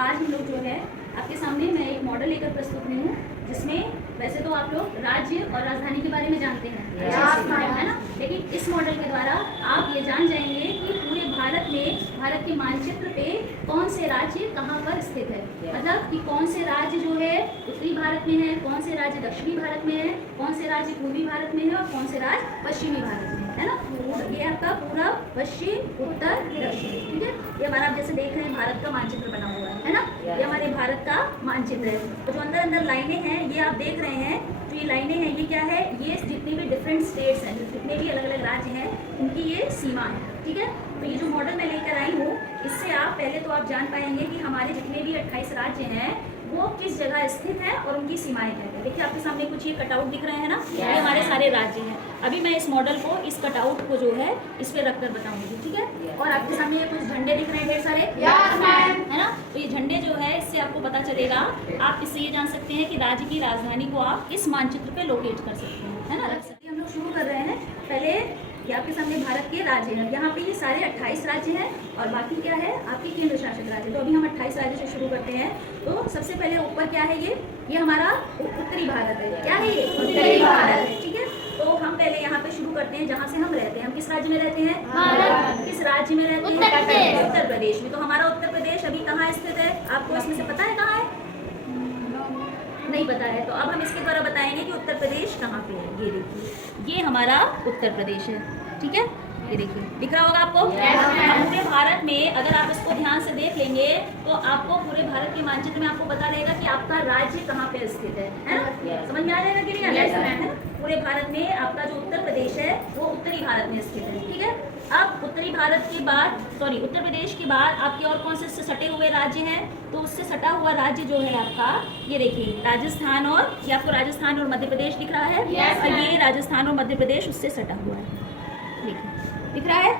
आज हम लोग जो है आपके सामने मैं एक मॉडल लेकर प्रस्तुत हुई हूँ, जिसमें वैसे तो आप लोग राज्य और राजधानी के बारे में जानते हैं, है ना। लेकिन इस मॉडल के द्वारा आप ये जान जाएंगे कि पूरे भारत में, भारत के मानचित्र पे कौन से राज्य कहाँ पर स्थित है। मतलब कि कौन से राज्य जो है उत्तरी भारत में है, कौन से राज्य दक्षिणी भारत में है, कौन से राज्य पूर्वी भारत में है और कौन से राज्य पश्चिमी भारत में है ना। ये आपका पूरा पश्चिम, उत्तर, दक्षिण, ठीक है। ये हमारा आप जैसे देख रहे हैं भारत का मानचित्र बना हुआ है ना। ये हमारे भारत का मानचित्र है। तो जो अंदर अंदर लाइनें हैं ये आप देख रहे हैं, जो ये लाइनें हैं ये क्या है, ये जितने भी डिफरेंट स्टेट्स हैं, जितने भी अलग अलग राज्य हैं, उनकी ये सीमा है, ठीक है। तो ये जो मॉडल मैं लेकर आई हूँ, इससे आप पहले तो आप जान पाएंगे कि हमारे जितने भी 28 राज्य हैं वो किस जगह स्थित है और उनकी सीमाएं क्या है। देखिए आपके सामने कुछ ये कटआउट दिख रहे हैं ना, ये हमारे सारे राज्य हैं। अभी मैं इस मॉडल को, इस कटआउट को जो है इस पे रखकर बताऊंगी, ठीक है। और आपके सामने ये कुछ झंडे दिख रहे हैं ढेर सारे, है ना। तो ये झंडे जो है इससे आपको पता चलेगा, आप इससे ये जान सकते हैं कि राज्य की राजधानी को आप इस मानचित्र पे लोकेट कर सकते हैं, है ना। हम लोग शुरू कर रहे हैं। पहले ये आपके सामने भारत के राज्य हैं, यहाँ पे ये सारे 28 राज्य हैं और बाकी क्या है आपके केंद्र शासित राज्य। तो अभी हम 28 राज्य से शुरू करते हैं। तो सबसे पहले ऊपर क्या है, ये हमारा उत्तरी भारत है। क्या है ये? उत्तरी भारत है, ठीक है। तो हम पहले यहाँ पे शुरू करते हैं जहाँ से हम रहते हैं। हम किस राज्य में रहते हैं? भारत। किस राज्य में रहते हैं? उत्तर प्रदेश में। तो हमारा उत्तर प्रदेश अभी कहाँ स्थित है? आपको इसमें से पता है कहाँ है? नहीं पता है। तो अब हम इसके द्वारा बताएंगे कि उत्तर प्रदेश कहाँ पे है। ये देखिए, ये हमारा उत्तर प्रदेश है, ठीक है। ये देखिए दिख रहा होगा आपको। पूरे भारत में अगर आप इसको ध्यान से देख लेंगे तो आपको पूरे भारत के मानचित्र में आपको पता रहेगा कि आपका राज्य कहाँ पे स्थित है ना। समझ में आ जाएगा कि नहीं? पूरे भारत में आपका जो उत्तर प्रदेश है वो उत्तरी भारत में स्थित है, ठीक है। अब उत्तरी भारत के बाद, सॉरी उत्तर प्रदेश के बाद आपके और कौन से सटे हुए राज्य हैं? तो उससे सटा हुआ राज्य जो है आपका, ये देखिए राजस्थान, और ये आपको राजस्थान और मध्य प्रदेश दिख रहा है। और ये राजस्थान और मध्य प्रदेश उससे सटा हुआ है, देखिए दिख रहा है।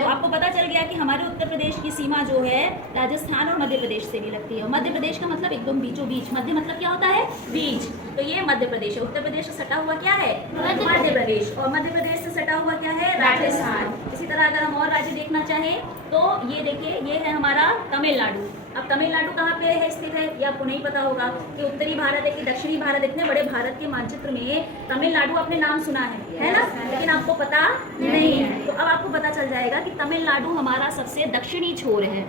तो आपको पता चल गया कि हमारे उत्तर प्रदेश की सीमा जो है राजस्थान और मध्य प्रदेश से भी लगती है। मध्य प्रदेश का मतलब एकदम बीचों बीच, मध्य मतलब क्या होता है? बीच। तो ये मध्य प्रदेश है। उत्तर प्रदेश से सटा हुआ क्या है? मध्य प्रदेश। और मध्य प्रदेश से सटा हुआ क्या है? राजस्थान। इसी तरह अगर हम और राज्य देखना चाहें तो ये देखिए, ये है हमारा तमिलनाडु। अब तमिलनाडु कहाँ पे है स्थित है, ये आपको नहीं पता होगा कि उत्तरी भारत है कि दक्षिणी भारत। इतने बड़े भारत के मानचित्र में तमिलनाडु आपने नाम सुना है ना, लेकिन आपको पता नहीं है। तो अब आपको पता चल जाएगा कि तमिलनाडु हमारा सबसे दक्षिणी छोर है।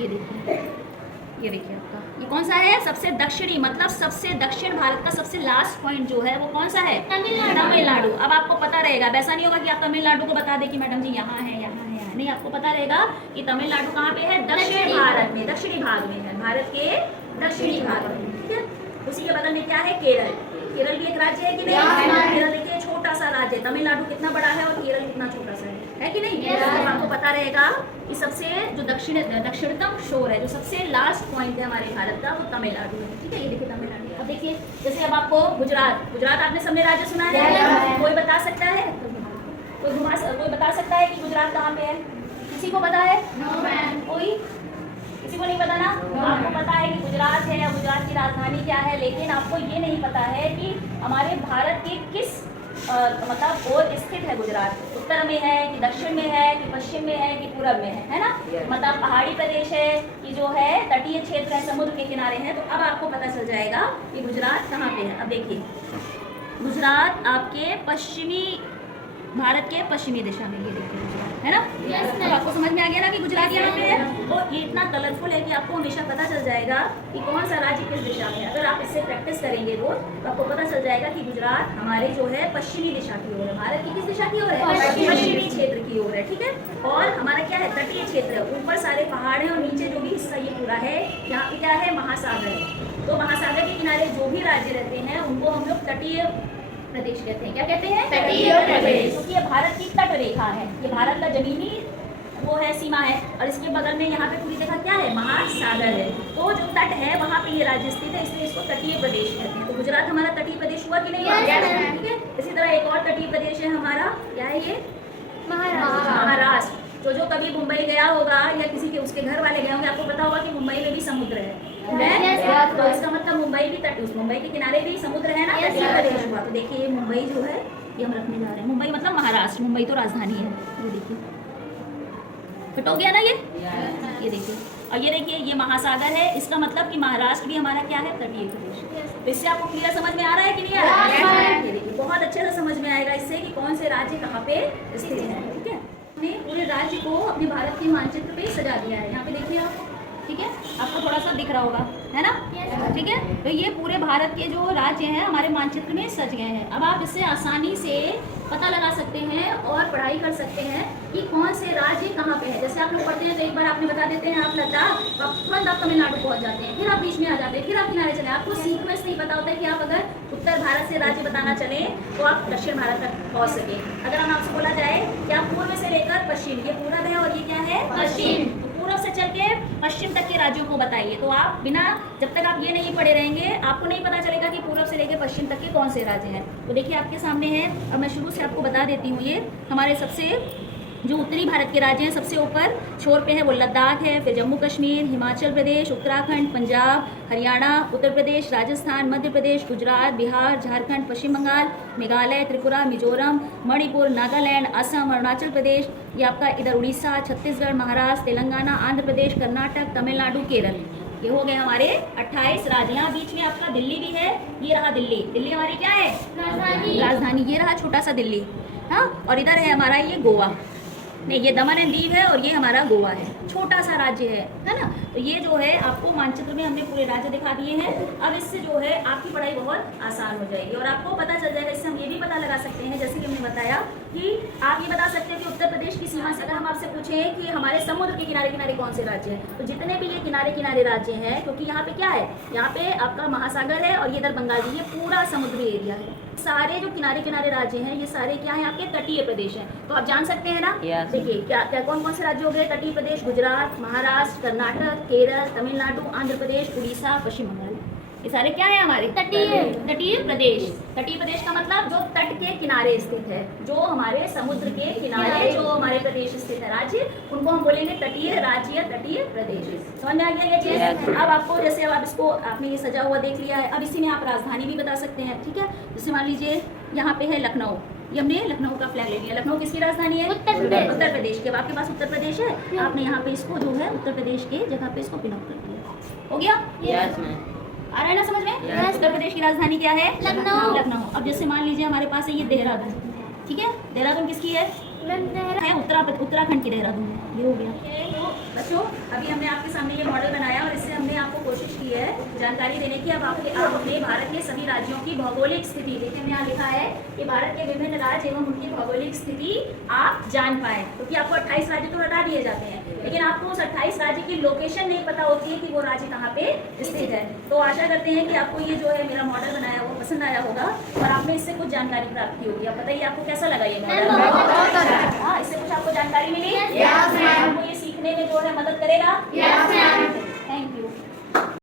ये देखिए, ये देखिए आपका ये कौन सा है? सबसे दक्षिणी, मतलब सबसे दक्षिण भारत का सबसे लास्ट पॉइंट जो है वो कौन सा है? तमिलनाडु। अब आपको पता रहेगा, वैसा नहीं होगा कि आप तमिलनाडु को बता दें कि मैडम जी यहाँ है, यहाँ है, यहाँ नहीं। आपको पता रहेगा कि तमिलनाडु कहाँ पे है? दक्षिणी भारत में, दक्षिणी भाग में है, भारत के दक्षिणी भाग में, ठीक है। उसी के बगल में क्या है? केरल। केरल भी एक राज्य है कि नहीं? केरल देखिए छोटा सा राज्य है। तमिलनाडु कितना बड़ा है और केरल कितना छोटा सा है कि नहीं? तो आपको पता रहेगा कि सबसे जो दक्षिणतम शोर है, जो सबसे लास्ट पॉइंट है हमारे भारत का, वो तमिलनाडु है, ठीक है। ये देखिए तमिलनाडु। अब देखिए जैसे अब आपको गुजरात आपने सबने राज्य सुना है, कोई बता सकता है? कोई बता सकता है कि गुजरात कहाँ पे है? किसी को पता है? कोई? किसी को नहीं पता ना। आपको पता है कि गुजरात है या गुजरात की राजधानी क्या है, लेकिन आपको ये नहीं पता है कि हमारे भारत के किस मतलब और स्थित है गुजरात। उत्तर में है कि दक्षिण में है कि पश्चिम में है कि पूरब में है ना। मतलब पहाड़ी प्रदेश है कि जो है तटीय क्षेत्र है, समुद्र के किनारे है। तो अब आपको पता चल जाएगा कि गुजरात कहाँ पे है। अब देखिए गुजरात आपके पश्चिमी, भारत के पश्चिमी दिशा में, ये देखिए गुजरात है ना। तो आपको समझ में आ गया ना कि गुजरात यहाँ पे है। तो ये इतना कलरफुल है कि आपको हमेशा पता चल जाएगा कि कौन सा राज्य किस दिशा में है। अगर आप इससे प्रैक्टिस करेंगे रोज तो आपको पता चल जाएगा कि गुजरात हमारे जो है पश्चिमी दिशा की ओर है। भारत की किस दिशा की ओर है? पश्चिमी क्षेत्र की ओर है, ठीक है। और हमारा क्या है? तटीय क्षेत्र है। ऊपर सारे पहाड़ है और नीचे जो भी हिस्सा ये पूरा है, यहाँ पे क्या है? महासागर है। तो महासागर के किनारे जो भी राज्य रहते हैं उनको हम लोग तटीय प्रदेश कहते हैं। क्या कहते हैं? तटीय प्रदेश। क्योंकि ये भारत की तट रेखा है, ये भारत का जमीनी वो है, सीमा है। और इसके बगल में यहाँ पे पूरी जगह क्या है? महासागर है। तो जो तट है वहाँ पे ये राज्य स्थित है, इसलिए इसको तटीय प्रदेश कहते हैं। तो गुजरात हमारा तटीय प्रदेश हुआ कि नहीं हुआ? ठीक है। इसी तरह एक और तटीय प्रदेश है हमारा, क्या है ये? महाराष्ट्र। जो कभी मुंबई गया होगा या किसी के उसके घर वाले गए होंगे, आपको पता होगा कि मुंबई में भी समुद्र है। तो इसका मतलब मुंबई भी तट, मुंबई के किनारे भी समुद्र है ना, तटीय प्रदेश हुआ। तो देखिए ये मुंबई जो है ये हम रखने जा रहे हैं। मुंबई मतलब महाराष्ट्र, मुंबई तो राजधानी है। ये देखिए फिट हो गया ना ये देखिए। और ये देखिए ये महासागर है, इसका मतलब कि महाराष्ट्र भी हमारा क्या है, तटीय प्रदेश। तो इससे आपको क्लियर समझ में आ रहा है कि नहीं आ रहा है? ये देखिए बहुत अच्छे से समझ में आएगा इससे कि कौन से राज्य कहाँ पे स्थित है। ठीक है, हमने पूरे राज्य को अपने भारत के मानचित्र पे सजा दिया है। यहाँ पे देखिए आप, ठीक है, आपको थोड़ा सा दिख रहा होगा, है ना? ठीक है, तो ये पूरे भारत के जो राज्य हैं हमारे मानचित्र में सज गए हैं। अब आप इससे आसानी से पता लगा सकते हैं और पढ़ाई कर सकते हैं कि कौन से राज्य कहाँ पे है। जैसे आप लोग पढ़ते हैं तो एक बार आपने बता देते हैं आप लद्दाख, तुरंत आप तमिलनाडु पहुँच जाते हैं, फिर आप बीच में आ जाते हैं, फिर आप किनारे चले। आपको सीक्वेंस नहीं पता होता है कि आप अगर उत्तर भारत से राज्य बताना चले तो आप दक्षिण भारत तक पहुँच सके। अगर हम आपसे बोला जाए कि आप पूर्व से लेकर पश्चिम, ये पूरब है और ये क्या है, पश्चिम, पूर्व से चल के पश्चिम तक के राज्यों को बताइए, तो आप बिना, जब तक आप ये नहीं पढ़े रहेंगे आपको नहीं पता चलेगा कि पूर्व से लेकर पश्चिम तक के कौन से राज्य हैं। तो देखिए आपके सामने है, अब मैं शुरू से आपको बता देती हूँ। ये हमारे सबसे जो उत्तरी भारत के राज्य हैं, सबसे ऊपर छोर पे है वो लद्दाख है, फिर जम्मू कश्मीर, हिमाचल प्रदेश, उत्तराखंड, पंजाब, हरियाणा, उत्तर प्रदेश, राजस्थान, मध्य प्रदेश, गुजरात, बिहार, झारखंड, पश्चिम बंगाल, मेघालय, त्रिपुरा, मिजोरम, मणिपुर, नागालैंड, असम, अरुणाचल प्रदेश, ये आपका इधर उड़ीसा, छत्तीसगढ़, महाराष्ट्र, तेलंगाना, आंध्र प्रदेश, कर्नाटक, तमिलनाडु, केरल। ये हो गए हमारे 28 राज्य। यहाँ बीच में आपका दिल्ली भी है, ये रहा दिल्ली। दिल्ली हमारी क्या है, राजधानी। ये रहा छोटा सा दिल्ली, हाँ, और इधर है हमारा ये गोवा, नहीं ये दमन एंड दीव है, और ये हमारा गोवा है, छोटा सा राज्य है ना। तो ये जो है आपको मानचित्र में हमने पूरे राज्य दिखा दिए हैं। अब इससे जो है आपकी पढ़ाई बहुत आसान हो जाएगी और आपको पता चल जाएगा। इससे हम ये भी पता लगा सकते हैं, जैसे कि हमने बताया कि आप ये बता सकते हैं कि उत्तर प्रदेश की सीमा से अगर हम आपसे पूछें कि हमारे समुद्र के किनारे किनारे कौन से राज्य हैं, तो जितने भी ये किनारे किनारे राज्य हैं, क्योंकि यहाँ पे क्या है, यहाँ पे आपका महासागर है और ये इधर बंगाल जी, ये पूरा समुद्री एरिया है। सारे जो किनारे किनारे राज्य हैं ये सारे क्या है, आपके तटीय प्रदेश हैं। तो आप जान सकते हैं ना, देखिए क्या क्या कौन कौन से राज्य हो गए तटीय प्रदेश, गुजरात, महाराष्ट्र, कर्नाटक, केरल, तमिलनाडु, आंध्र प्रदेश, उड़ीसा, पश्चिम बंगाल, ये सारे क्या है हमारे तटीय प्रदेश। तटीय प्रदेश का मतलब जो तट के किनारे स्थित है, जो हमारे समुद्र के किनारे जो हमारे प्रदेश स्थित है, राज्य, उनको हम बोलेंगे तटीय राज्य, तटीय प्रदेश। समझ में आ गया ये चीज? अब आपको जैसे अब आप इसको आपने ये सजा हुआ देख लिया है, अब इसी में आप राजधानी भी बता सकते हैं। ठीक है, जैसे मान लीजिए यहाँ पे है लखनऊ, ये हमने लखनऊ का फ्लैग ले लिया। लखनऊ किसकी राजधानी है, उत्तर प्रदेश के। अब आपके पास उत्तर प्रदेश है, आपने यहाँ पे इसको जो है उत्तर प्रदेश के जगह पे इसको पिन आउट कर दिया। हो गया? आ रहा है ना समझ में? उत्तर प्रदेश की राजधानी क्या है, लखनऊ। अब जैसे मान लीजिए हमारे पास है ये देहरादून, ठीक है, देहरादून किसकी है, उत्तराखंड की देहरादून है। ये हो गया। तो बच्चों अभी हमने आपके सामने ये मॉडल बनाया और इससे हमने आपको कोशिश की है जानकारी देने की। अब आप अपने भारत के सभी राज्यों की भौगोलिक स्थिति, देखिए हमने यहाँ लिखा है कि भारत के विभिन्न राज्य एवं उनकी भौगोलिक स्थिति आप जान पाए, क्योंकि आपको 28 राज्य तो बता दिए जाते हैं, लेकिन आपको उस 28 राज्य की लोकेशन नहीं पता होती है कि वो राज्य कहाँ पे स्थित है। तो आशा करते हैं कि आपको ये जो है मेरा मॉडल बनाया वो पसंद आया होगा और आपने इससे कुछ जानकारी प्राप्त की होगी। अब बताइए आपको कैसा लगा ये मॉडल? हाँ, इससे कुछ आपको जानकारी मिली? आपको ये सीखने में जो है मदद करेगा? Thank you.